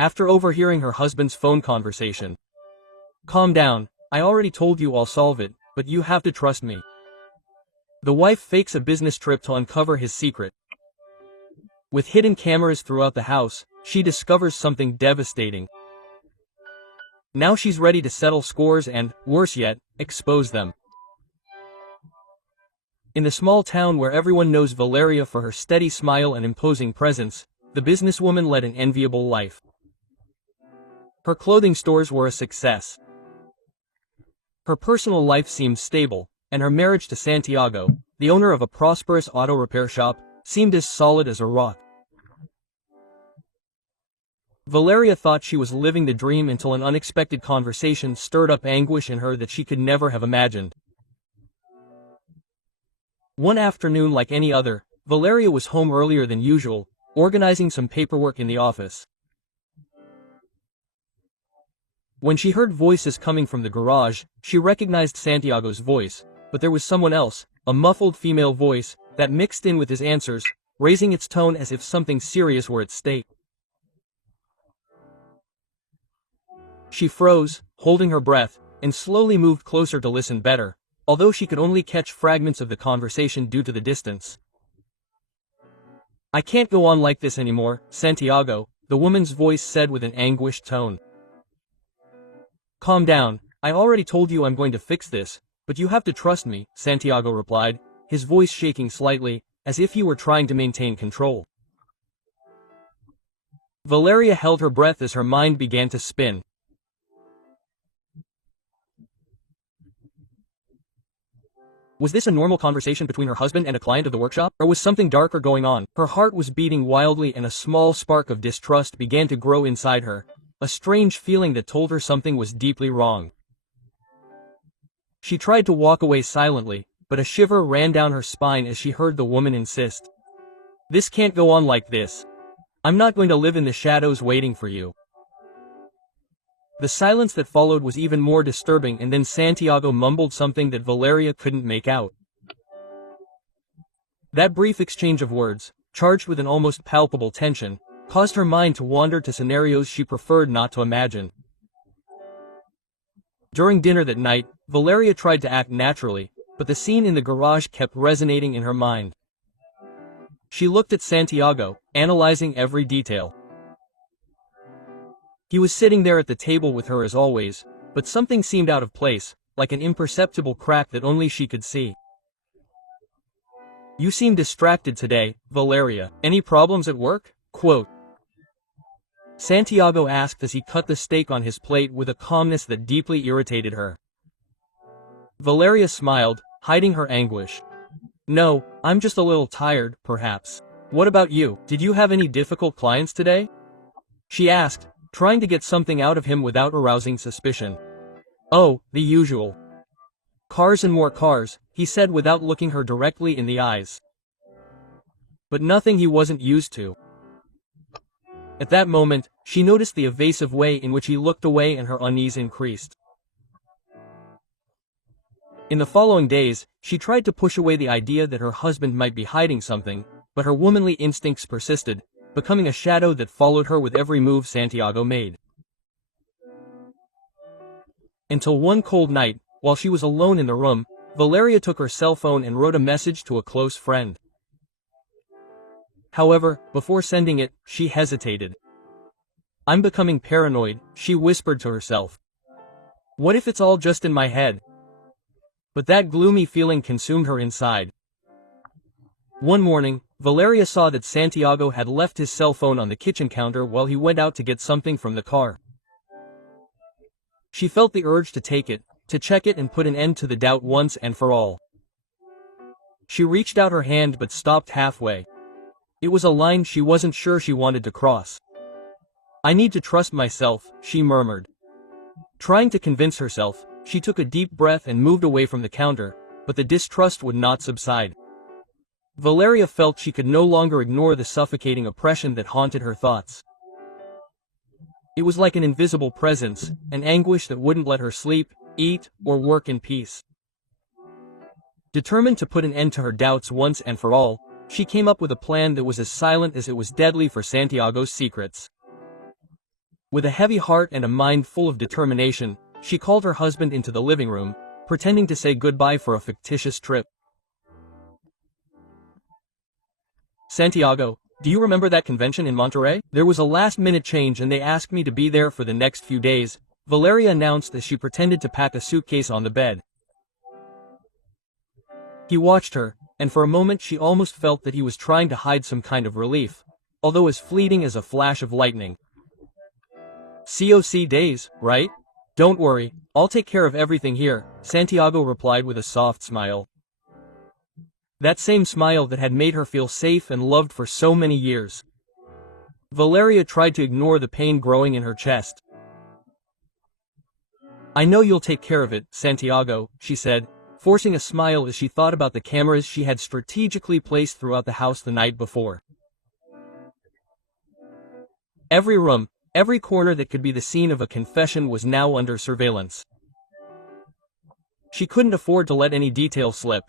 after overhearing her husband's phone conversation. "Calm down, I already told you I'll solve it, but you have to trust me." The wife fakes a business trip to uncover his secret. With hidden cameras throughout the house, she discovers something devastating. Now she's ready to settle scores and, worse yet, expose them. In the small town where everyone knows Valeria for her steady smile and imposing presence, the businesswoman led an enviable life. Her clothing stores were a success. Her personal life seemed stable, and her marriage to Santiago, the owner of a prosperous auto repair shop, seemed as solid as a rock. Valeria thought she was living the dream until an unexpected conversation stirred up anguish in her that she could never have imagined. One afternoon like any other, Valeria was home earlier than usual, organizing some paperwork in the office. When she heard voices coming from the garage, she recognized Santiago's voice, but there was someone else, a muffled female voice, that mixed in with his answers, raising its tone as if something serious were at stake. She froze, holding her breath, and slowly moved closer to listen better, although she could only catch fragments of the conversation due to the distance. "I can't go on like this anymore, Santiago," the woman's voice said with an anguished tone. "Calm down, I already told you I'm going to fix this, but you have to trust me," Santiago replied, his voice shaking slightly, as if he were trying to maintain control. Valeria held her breath as her mind began to spin. Was this a normal conversation between her husband and a client of the workshop, or was something darker going on? Her heart was beating wildly and a small spark of distrust began to grow inside her, a strange feeling that told her something was deeply wrong. She tried to walk away silently, but a shiver ran down her spine as she heard the woman insist. "This can't go on like this. I'm not going to live in the shadows waiting for you." The silence that followed was even more disturbing, and then Santiago mumbled something that Valeria couldn't make out. That brief exchange of words, charged with an almost palpable tension, caused her mind to wander to scenarios she preferred not to imagine. During dinner that night, Valeria tried to act naturally, but the scene in the garage kept resonating in her mind. She looked at Santiago, analyzing every detail. He was sitting there at the table with her as always, but something seemed out of place, like an imperceptible crack that only she could see. "You seem distracted today, Valeria. Any problems at work?" quote. Santiago asked as he cut the steak on his plate with a calmness that deeply irritated her. Valeria smiled, hiding her anguish. "No, I'm just a little tired, perhaps. What about you? Did you have any difficult clients today?" she asked, trying to get something out of him without arousing suspicion. "Oh, the usual. Cars and more cars," he said without looking her directly in the eyes. But nothing he wasn't used to. At that moment, she noticed the evasive way in which he looked away and her unease increased. In the following days, she tried to push away the idea that her husband might be hiding something, but her womanly instincts persisted, becoming a shadow that followed her with every move Santiago made. Until one cold night, while she was alone in the room, Valeria took her cell phone and wrote a message to a close friend. However, before sending it, she hesitated. "I'm becoming paranoid," she whispered to herself. "What if it's all just in my head?" But that gloomy feeling consumed her inside. One morning, Valeria saw that Santiago had left his cell phone on the kitchen counter while he went out to get something from the car. She felt the urge to take it, to check it and put an end to the doubt once and for all. She reached out her hand but stopped halfway. It was a line she wasn't sure she wanted to cross. "I need to trust myself," she murmured. Trying to convince herself, she took a deep breath and moved away from the counter, but the distrust would not subside. Valeria felt she could no longer ignore the suffocating oppression that haunted her thoughts. It was like an invisible presence, an anguish that wouldn't let her sleep, eat, or work in peace. Determined to put an end to her doubts once and for all, she came up with a plan that was as silent as it was deadly for Santiago's secrets. With a heavy heart and a mind full of determination, she called her husband into the living room, pretending to say goodbye for a fictitious trip. "Santiago, do you remember that convention in Monterrey? There was a last-minute change and they asked me to be there for the next few days," Valeria announced as she pretended to pack a suitcase on the bed. He watched her, and for a moment she almost felt that he was trying to hide some kind of relief, although as fleeting as a flash of lightning. "COC days, right? Don't worry, I'll take care of everything here," Santiago replied with a soft smile. That same smile that had made her feel safe and loved for so many years. Valeria tried to ignore the pain growing in her chest. "I know you'll take care of it, Santiago," she said, forcing a smile as she thought about the cameras she had strategically placed throughout the house the night before. Every room, every corner that could be the scene of a confession was now under surveillance. She couldn't afford to let any detail slip.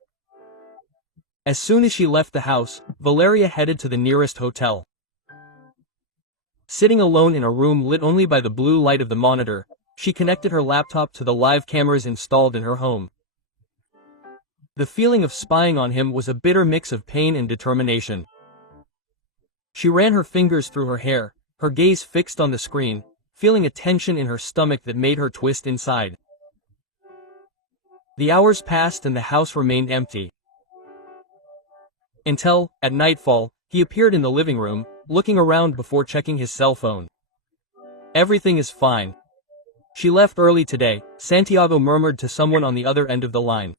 As soon as she left the house, Valeria headed to the nearest hotel. Sitting alone in a room lit only by the blue light of the monitor, she connected her laptop to the live cameras installed in her home. The feeling of spying on him was a bitter mix of pain and determination. She ran her fingers through her hair, her gaze fixed on the screen, feeling a tension in her stomach that made her twist inside. The hours passed and the house remained empty. Until, at nightfall, he appeared in the living room, looking around before checking his cell phone. "Everything is fine. She left early today," Santiago murmured to someone on the other end of the line.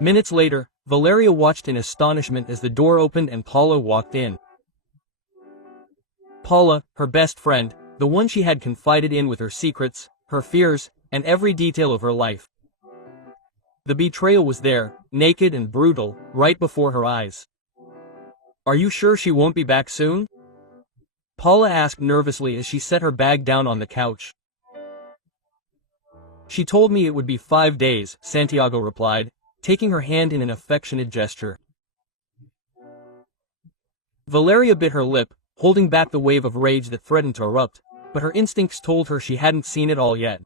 Minutes later, Valeria watched in astonishment as the door opened and Paula walked in. Paula, her best friend, the one she had confided in with her secrets, her fears, and every detail of her life. The betrayal was there, naked and brutal, right before her eyes. "Are you sure she won't be back soon?" Paula asked nervously as she set her bag down on the couch. "She told me it would be 5 days," Santiago replied, taking her hand in an affectionate gesture. Valeria bit her lip, holding back the wave of rage that threatened to erupt, but her instincts told her she hadn't seen it all yet.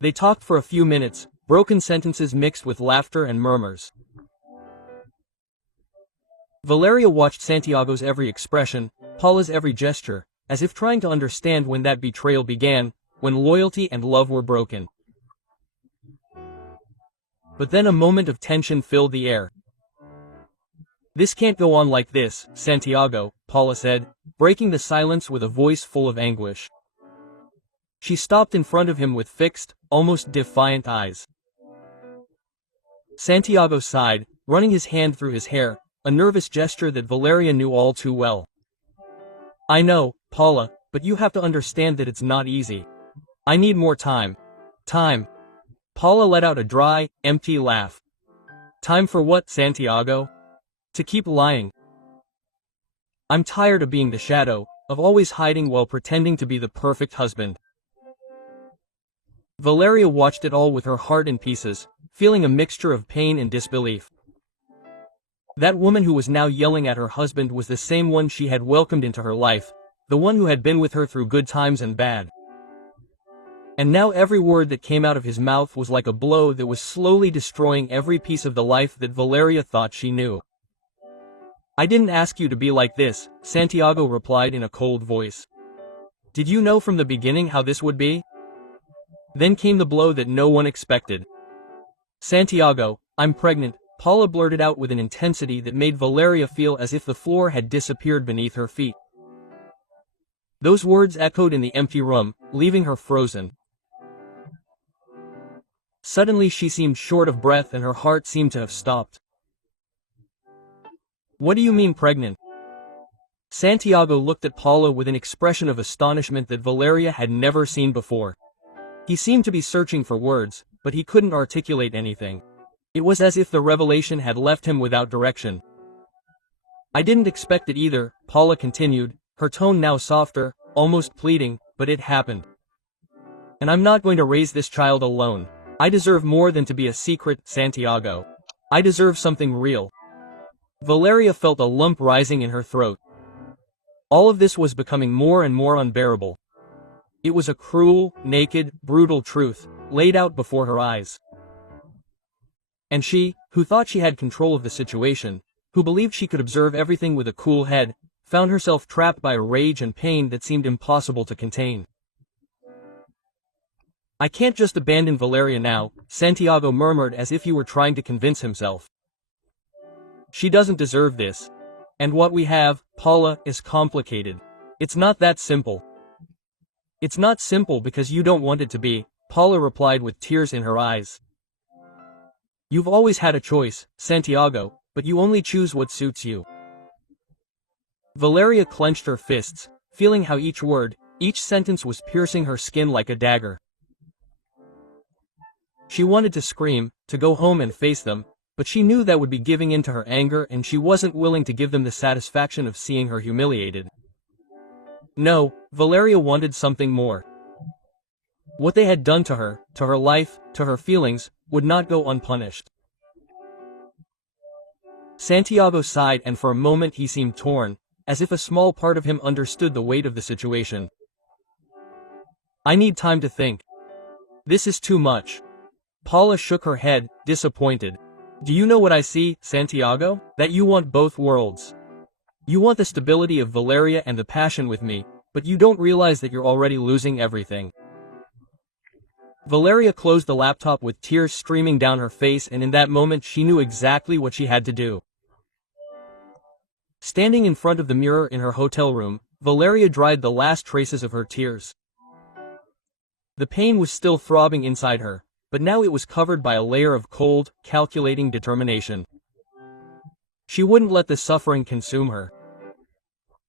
They talked for a few minutes, broken sentences mixed with laughter and murmurs. Valeria watched Santiago's every expression, Paula's every gesture, as if trying to understand when that betrayal began, when loyalty and love were broken. But then a moment of tension filled the air. "This can't go on like this, Santiago," Paula said, breaking the silence with a voice full of anguish. She stopped in front of him with fixed, almost defiant eyes. Santiago sighed, running his hand through his hair, a nervous gesture that Valeria knew all too well. "I know, Paula, but you have to understand that it's not easy. I need more time." "Time?" Paula let out a dry, empty laugh. "Time for what, Santiago? To keep lying. I'm tired of being the shadow, of always hiding while pretending to be the perfect husband." Valeria watched it all with her heart in pieces, feeling a mixture of pain and disbelief. That woman who was now yelling at her husband was the same one she had welcomed into her life, the one who had been with her through good times and bad. And now every word that came out of his mouth was like a blow that was slowly destroying every piece of the life that Valeria thought she knew. "I didn't ask you to be like this," Santiago replied in a cold voice. "Did you know from the beginning how this would be?" Then came the blow that no one expected. "Santiago, I'm pregnant," Paula blurted out with an intensity that made Valeria feel as if the floor had disappeared beneath her feet. Those words echoed in the empty room, leaving her frozen. Suddenly she seemed short of breath and her heart seemed to have stopped. "What do you mean pregnant?" Santiago looked at Paula with an expression of astonishment that Valeria had never seen before. He seemed to be searching for words, but he couldn't articulate anything. It was as if the revelation had left him without direction. "I didn't expect it either," Paula continued, her tone now softer, almost pleading, "but it happened. And I'm not going to raise this child alone. I deserve more than to be a secret, Santiago. I deserve something real." Valeria felt a lump rising in her throat. All of this was becoming more and more unbearable. It was a cruel, naked, brutal truth, laid out before her eyes. And she, who thought she had control of the situation, who believed she could observe everything with a cool head, found herself trapped by a rage and pain that seemed impossible to contain. "I can't just abandon Valeria now," Santiago murmured as if he were trying to convince himself. "She doesn't deserve this. And what we have, Paula, is complicated. It's not that simple." "It's not simple because you don't want it to be," Paula replied with tears in her eyes. "You've always had a choice, Santiago, but you only choose what suits you." Valeria clenched her fists, feeling how each word, each sentence was piercing her skin like a dagger. She wanted to scream, to go home and face them, but she knew that would be giving in to her anger, and she wasn't willing to give them the satisfaction of seeing her humiliated. No, Valeria wanted something more. What they had done to her life, to her feelings, would not go unpunished. Santiago sighed, and for a moment he seemed torn, as if a small part of him understood the weight of the situation. "I need time to think. This is too much." Paula shook her head, disappointed. "Do you know what I see, Santiago? That you want both worlds. You want the stability of Valeria and the passion with me, but you don't realize that you're already losing everything." Valeria closed the laptop with tears streaming down her face, and in that moment she knew exactly what she had to do. Standing in front of the mirror in her hotel room, Valeria dried the last traces of her tears. The pain was still throbbing inside her, but now it was covered by a layer of cold, calculating determination. She wouldn't let the suffering consume her.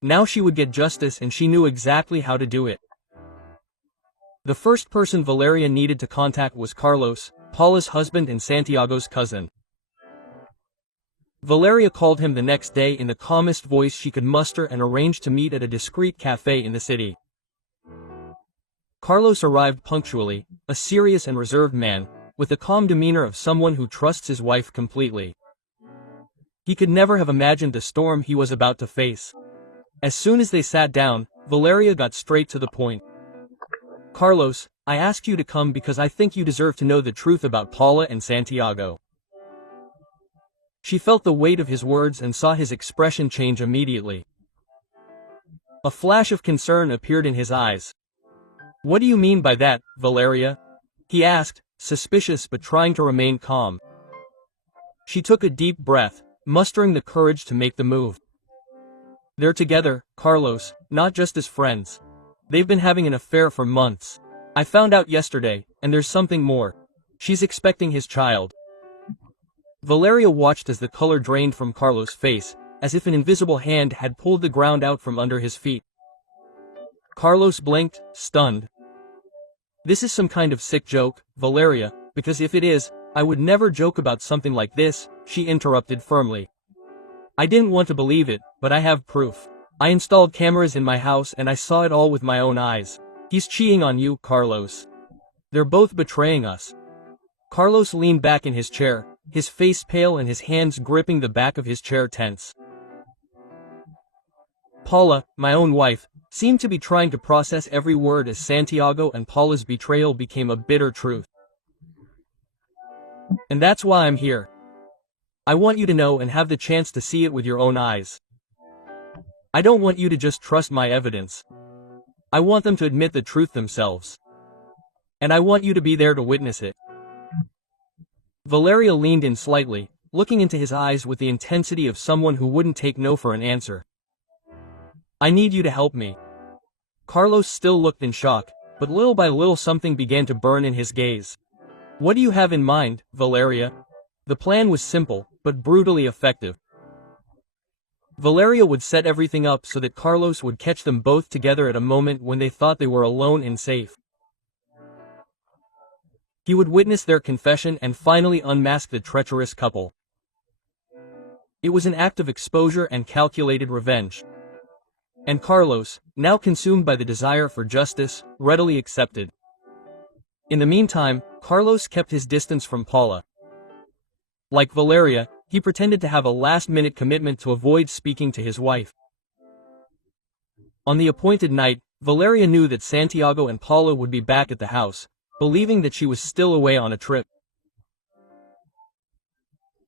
Now she would get justice, and she knew exactly how to do it. The first person Valeria needed to contact was Carlos, Paula's husband and Santiago's cousin. Valeria called him the next day in the calmest voice she could muster and arranged to meet at a discreet cafe in the city. Carlos arrived punctually, a serious and reserved man, with the calm demeanor of someone who trusts his wife completely. He could never have imagined the storm he was about to face. As soon as they sat down, Valeria got straight to the point. "Carlos, I asked you to come because I think you deserve to know the truth about Paula and Santiago." She felt the weight of his words and saw his expression change immediately. A flash of concern appeared in his eyes. "What do you mean by that, Valeria?" he asked, suspicious but trying to remain calm. She took a deep breath, mustering the courage to make the move. "They're together, Carlos, not just as friends. They've been having an affair for months. I found out yesterday, and there's something more. She's expecting his child." Valeria watched as the color drained from Carlos' face, as if an invisible hand had pulled the ground out from under his feet. Carlos blinked, stunned. "This is some kind of sick joke, Valeria, because if it is, I would never joke about something like this," she interrupted firmly. "I didn't want to believe it, but I have proof. I installed cameras in my house and I saw it all with my own eyes. He's cheating on you, Carlos. They're both betraying us." Carlos leaned back in his chair, his face pale and his hands gripping the back of his chair tense. Paula, my own wife, seemed to be trying to process every word as Santiago and Paula's betrayal became a bitter truth. "And that's why I'm here. I want you to know and have the chance to see it with your own eyes. I don't want you to just trust my evidence. I want them to admit the truth themselves. And I want you to be there to witness it." Valeria leaned in slightly, looking into his eyes with the intensity of someone who wouldn't take no for an answer. "I need you to help me." Carlos still looked in shock, but little by little something began to burn in his gaze. "What do you have in mind, Valeria?" The plan was simple, but brutally effective. Valeria would set everything up so that Carlos would catch them both together at a moment when they thought they were alone and safe. He would witness their confession and finally unmask the treacherous couple. It was an act of exposure and calculated revenge. And Carlos, now consumed by the desire for justice, readily accepted. In the meantime, Carlos kept his distance from Paula. Like Valeria, he pretended to have a last-minute commitment to avoid speaking to his wife. On the appointed night, Valeria knew that Santiago and Paula would be back at the house, believing that she was still away on a trip.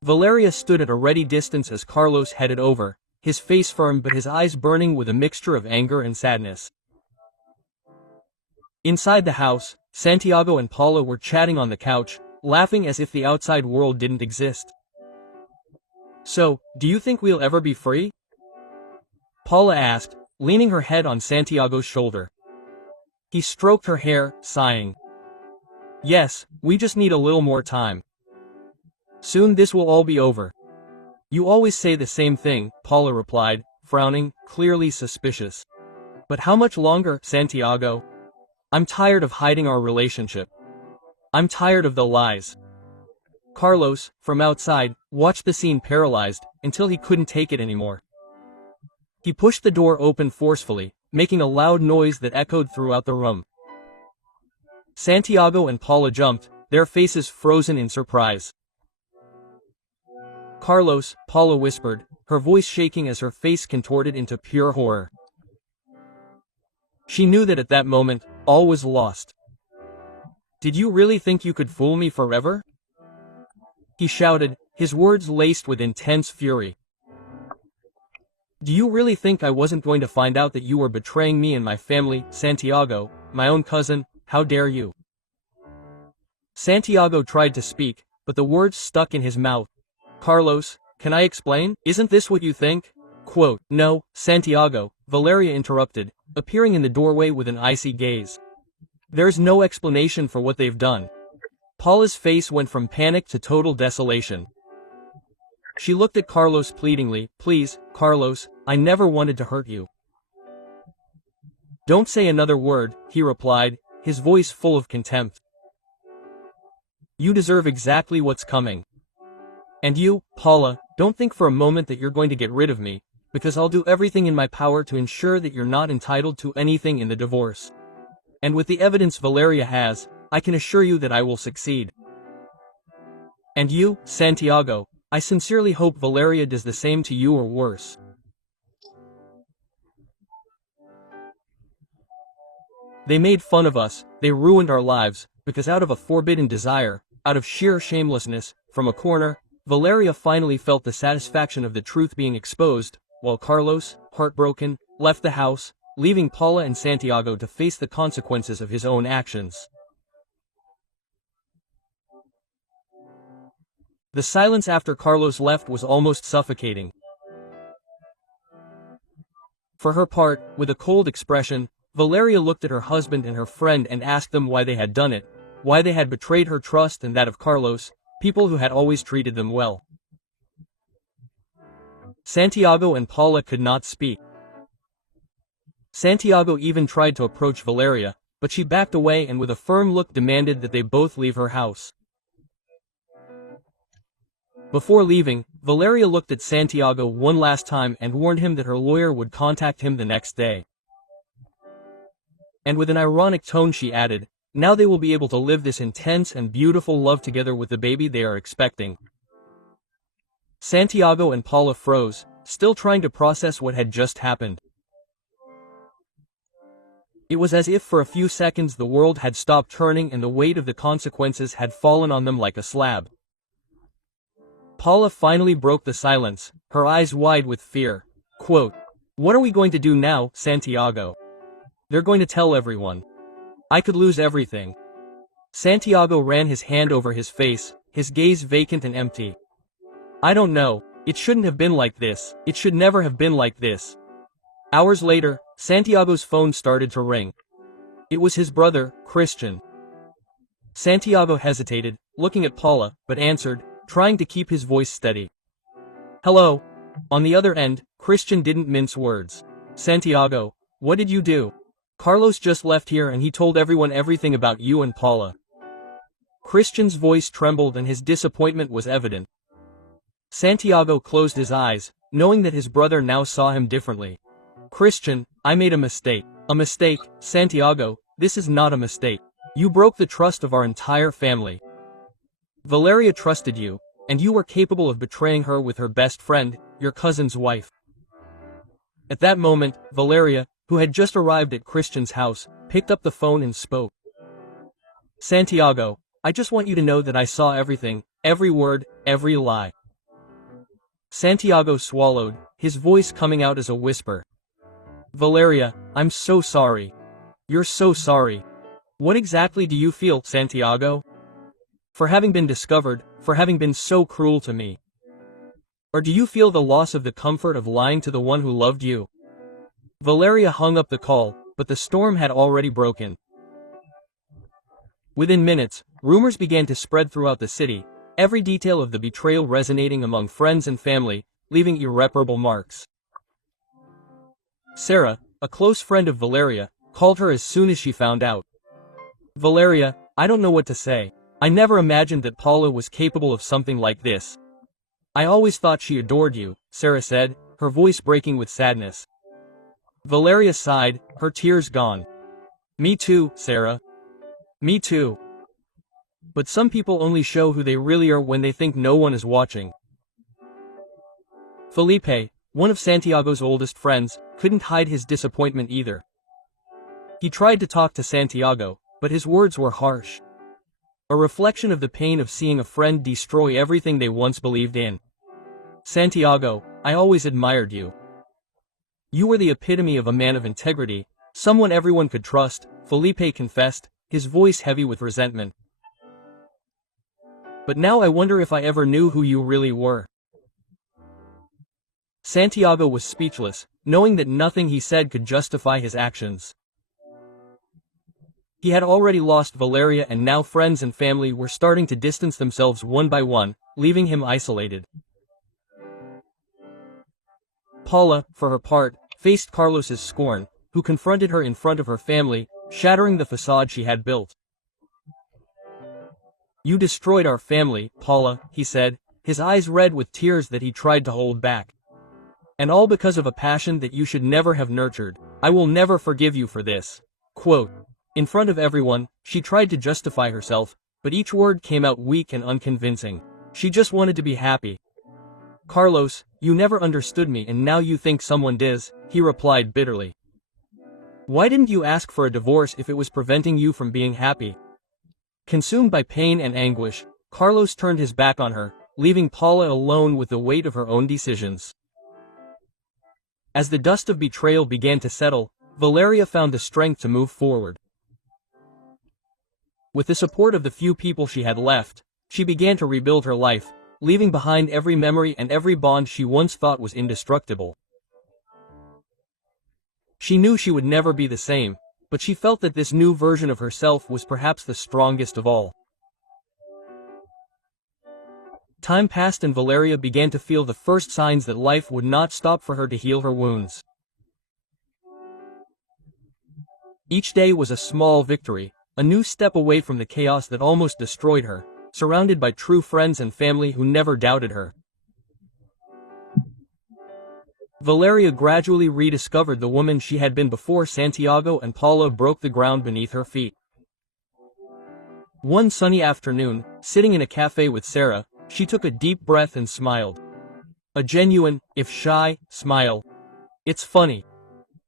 Valeria stood at a ready distance as Carlos headed over, his face firm but his eyes burning with a mixture of anger and sadness. Inside the house, Santiago and Paula were chatting on the couch, laughing as if the outside world didn't exist. "So, do you think we'll ever be free?" Paula asked, leaning her head on Santiago's shoulder. He stroked her hair, sighing. "Yes, we just need a little more time. Soon this will all be over." "You always say the same thing," Paula replied, frowning, clearly suspicious. "But how much longer, Santiago? I'm tired of hiding our relationship. I'm tired of the lies." Carlos, from outside, watched the scene paralyzed, until he couldn't take it anymore. He pushed the door open forcefully, making a loud noise that echoed throughout the room. Santiago and Paula jumped, their faces frozen in surprise. "Carlos," Paula whispered, her voice shaking as her face contorted into pure horror. She knew that at that moment, all was lost. "Did you really think you could fool me forever?" he shouted, his words laced with intense fury. "Do you really think I wasn't going to find out that you were betraying me and my family, Santiago, my own cousin? How dare you?" Santiago tried to speak, but the words stuck in his mouth. "Carlos, can I explain? Isn't this what you think?" Quote, "No, Santiago," Valeria interrupted, appearing in the doorway with an icy gaze. "There's no explanation for what they've done." Paula's face went from panic to total desolation. She looked at Carlos pleadingly. "Please, Carlos, I never wanted to hurt you." "Don't say another word," he replied, his voice full of contempt. "You deserve exactly what's coming. And you, Paula, don't think for a moment that you're going to get rid of me, because I'll do everything in my power to ensure that you're not entitled to anything in the divorce. And with the evidence Valeria has, I can assure you that I will succeed. And you, Santiago, I sincerely hope Valeria does the same to you or worse." "They made fun of us, they ruined our lives, because out of a forbidden desire, out of sheer shamelessness," from a corner, Valeria finally felt the satisfaction of the truth being exposed, while Carlos, heartbroken, left the house, leaving Paula and Santiago to face the consequences of his own actions. The silence after Carlos left was almost suffocating. For her part, with a cold expression, Valeria looked at her husband and her friend and asked them why they had done it, why they had betrayed her trust and that of Carlos, people who had always treated them well. Santiago and Paula could not speak. Santiago even tried to approach Valeria, but she backed away and with a firm look demanded that they both leave her house. Before leaving, Valeria looked at Santiago one last time and warned him that her lawyer would contact him the next day. And with an ironic tone she added, "Now they will be able to live this intense and beautiful love together with the baby they are expecting." Santiago and Paula froze, still trying to process what had just happened. It was as if for a few seconds the world had stopped turning and the weight of the consequences had fallen on them like a slab. Paula finally broke the silence, her eyes wide with fear. Quote, "What are we going to do now, Santiago? They're going to tell everyone. I could lose everything." Santiago ran his hand over his face, his gaze vacant and empty. "I don't know, it shouldn't have been like this, it should never have been like this." Hours later, Santiago's phone started to ring. It was his brother, Christian. Santiago hesitated, looking at Paula, but answered, trying to keep his voice steady. "Hello." On the other end, Christian didn't mince words. "Santiago, what did you do? Carlos just left here and he told everyone everything about you and Paula." Christian's voice trembled and his disappointment was evident. Santiago closed his eyes, knowing that his brother now saw him differently. "Christian, I made a mistake." "A mistake, Santiago? This is not a mistake. You broke the trust of our entire family. Valeria trusted you, and you were capable of betraying her with her best friend, your cousin's wife." At that moment, Valeria, who had just arrived at Christian's house, picked up the phone and spoke. "Santiago, I just want you to know that I saw everything, every word, every lie." Santiago swallowed, his voice coming out as a whisper. "Valeria, I'm so sorry. You're so sorry. What exactly do you feel, Santiago? For having been discovered, for having been so cruel to me? Or do you feel the loss of the comfort of lying to the one who loved you?" Valeria hung up the call, but the storm had already broken. Within minutes, rumors began to spread throughout the city, every detail of the betrayal resonating among friends and family, leaving irreparable marks. Sarah, a close friend of Valeria, called her as soon as she found out. "Valeria, I don't know what to say. I never imagined that Paula was capable of something like this. I always thought she adored you," Sarah said, her voice breaking with sadness. Valeria sighed, her tears gone. "Me too, Sarah. Me too. But some people only show who they really are when they think no one is watching." Felipe, one of Santiago's oldest friends, couldn't hide his disappointment either. He tried to talk to Santiago, but his words were harsh. A reflection of the pain of seeing a friend destroy everything they once believed in. "Santiago, I always admired you. You were the epitome of a man of integrity, someone everyone could trust," Felipe confessed, his voice heavy with resentment. "But now I wonder if I ever knew who you really were." Santiago was speechless, knowing that nothing he said could justify his actions. He had already lost Valeria, and now friends and family were starting to distance themselves one by one, leaving him isolated. Paula, for her part, faced Carlos's scorn, who confronted her in front of her family, shattering the facade she had built. "You destroyed our family, Paula," he said, his eyes red with tears that he tried to hold back. "And all because of a passion that you should never have nurtured. I will never forgive you for this." Quote. In front of everyone, she tried to justify herself, but each word came out weak and unconvincing. She just wanted to be happy. "Carlos, you never understood me, and now you think someone does," he replied bitterly. "Why didn't you ask for a divorce if it was preventing you from being happy?" Consumed by pain and anguish, Carlos turned his back on her, leaving Paula alone with the weight of her own decisions. As the dust of betrayal began to settle, Valeria found the strength to move forward. With the support of the few people she had left, she began to rebuild her life, leaving behind every memory and every bond she once thought was indestructible. She knew she would never be the same, but she felt that this new version of herself was perhaps the strongest of all. Time passed and Valeria began to feel the first signs that life would not stop for her to heal her wounds. Each day was a small victory, a new step away from the chaos that almost destroyed her, surrounded by true friends and family who never doubted her. Valeria gradually rediscovered the woman she had been before Santiago and Paula broke the ground beneath her feet. One sunny afternoon, sitting in a cafe with Sarah, she took a deep breath and smiled. A genuine, if shy, smile. "It's funny.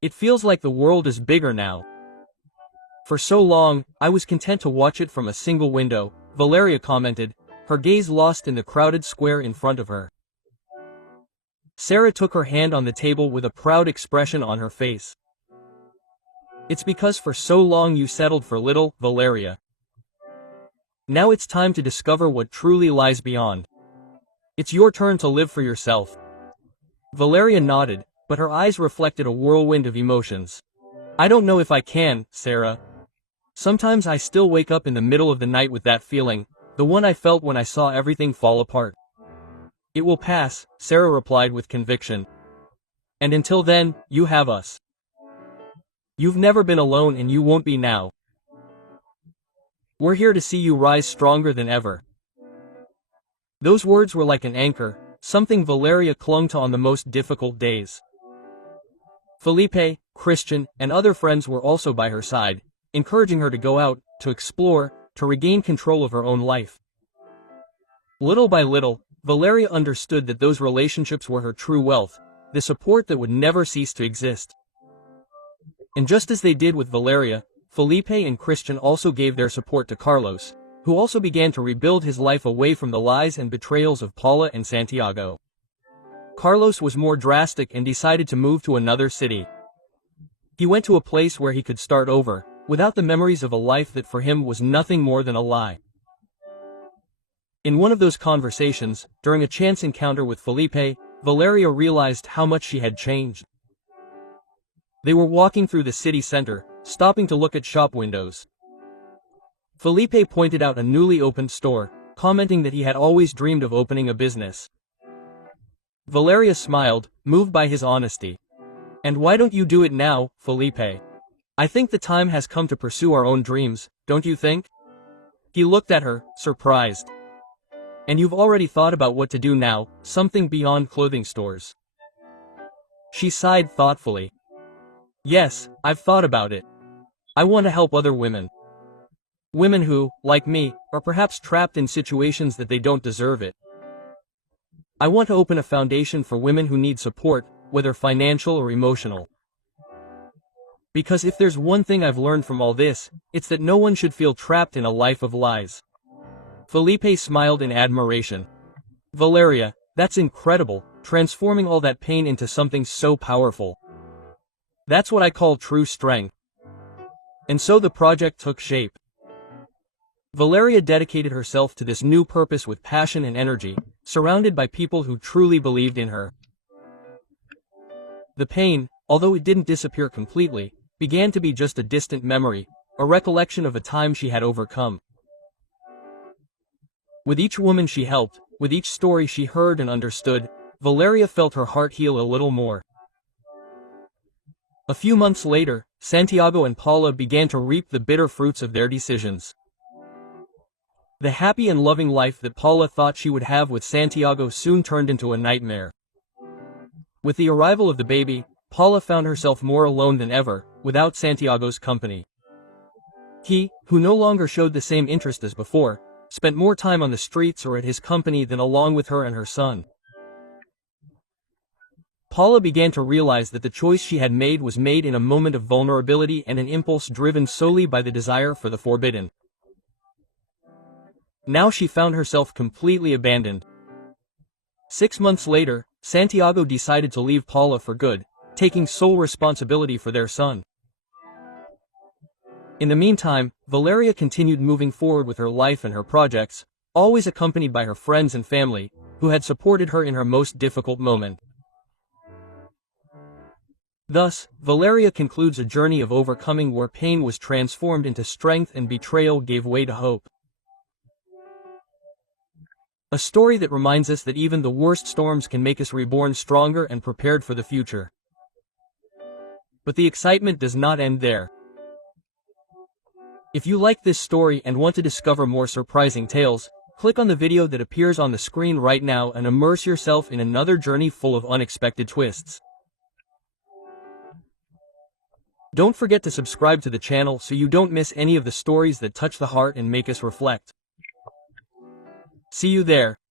It feels like the world is bigger now. For so long, I was content to watch it from a single window," Valeria commented, her gaze lost in the crowded square in front of her. Sarah took her hand on the table with a proud expression on her face. "It's because for so long you settled for little, Valeria. Now it's time to discover what truly lies beyond. It's your turn to live for yourself." Valeria nodded, but her eyes reflected a whirlwind of emotions. "I don't know if I can, Sarah. Sometimes I still wake up in the middle of the night with that feeling, the one I felt when I saw everything fall apart." "It will pass," Sarah replied with conviction. "And until then, you have us. You've never been alone and you won't be now. We're here to see you rise stronger than ever." Those words were like an anchor, something Valeria clung to on the most difficult days. Felipe, Christian, and other friends were also by her side, encouraging her to go out, to explore, to regain control of her own life. Little by little, Valeria understood that those relationships were her true wealth, the support that would never cease to exist. And just as they did with Valeria, Felipe and Christian also gave their support to Carlos, who also began to rebuild his life away from the lies and betrayals of Paula and Santiago. Carlos was more drastic and decided to move to another city. He went to a place where he could start over, without the memories of a life that for him was nothing more than a lie. In one of those conversations, during a chance encounter with Felipe, Valeria realized how much she had changed. They were walking through the city center, stopping to look at shop windows. Felipe pointed out a newly opened store, commenting that he had always dreamed of opening a business. Valeria smiled, moved by his honesty. "And why don't you do it now, Felipe? I think the time has come to pursue our own dreams, don't you think?" He looked at her, surprised. "And you've already thought about what to do now, something beyond clothing stores?" She sighed thoughtfully. "Yes, I've thought about it. I want to help other women. Women who, like me, are perhaps trapped in situations that they don't deserve it. I want to open a foundation for women who need support, whether financial or emotional. Because if there's one thing I've learned from all this, it's that no one should feel trapped in a life of lies." Felipe smiled in admiration. "Valeria, that's incredible, transforming all that pain into something so powerful. That's what I call true strength." And so the project took shape. Valeria dedicated herself to this new purpose with passion and energy, surrounded by people who truly believed in her. The pain, although it didn't disappear completely, began to be just a distant memory, a recollection of a time she had overcome. With each woman she helped, with each story she heard and understood, Valeria felt her heart heal a little more. A few months later, Santiago and Paula began to reap the bitter fruits of their decisions. The happy and loving life that Paula thought she would have with Santiago soon turned into a nightmare. With the arrival of the baby, Paula found herself more alone than ever, without Santiago's company. He, who no longer showed the same interest as before, spent more time on the streets or at his company than along with her and her son. Paula began to realize that the choice she had made was made in a moment of vulnerability and an impulse driven solely by the desire for the forbidden. Now she found herself completely abandoned. 6 months later, Santiago decided to leave Paula for good, taking sole responsibility for their son. In the meantime, Valeria continued moving forward with her life and her projects, always accompanied by her friends and family, who had supported her in her most difficult moment. Thus, Valeria concludes a journey of overcoming where pain was transformed into strength and betrayal gave way to hope. A story that reminds us that even the worst storms can make us reborn stronger and prepared for the future. But the excitement does not end there. If you like this story and want to discover more surprising tales, click on the video that appears on the screen right now and immerse yourself in another journey full of unexpected twists. Don't forget to subscribe to the channel so you don't miss any of the stories that touch the heart and make us reflect. See you there.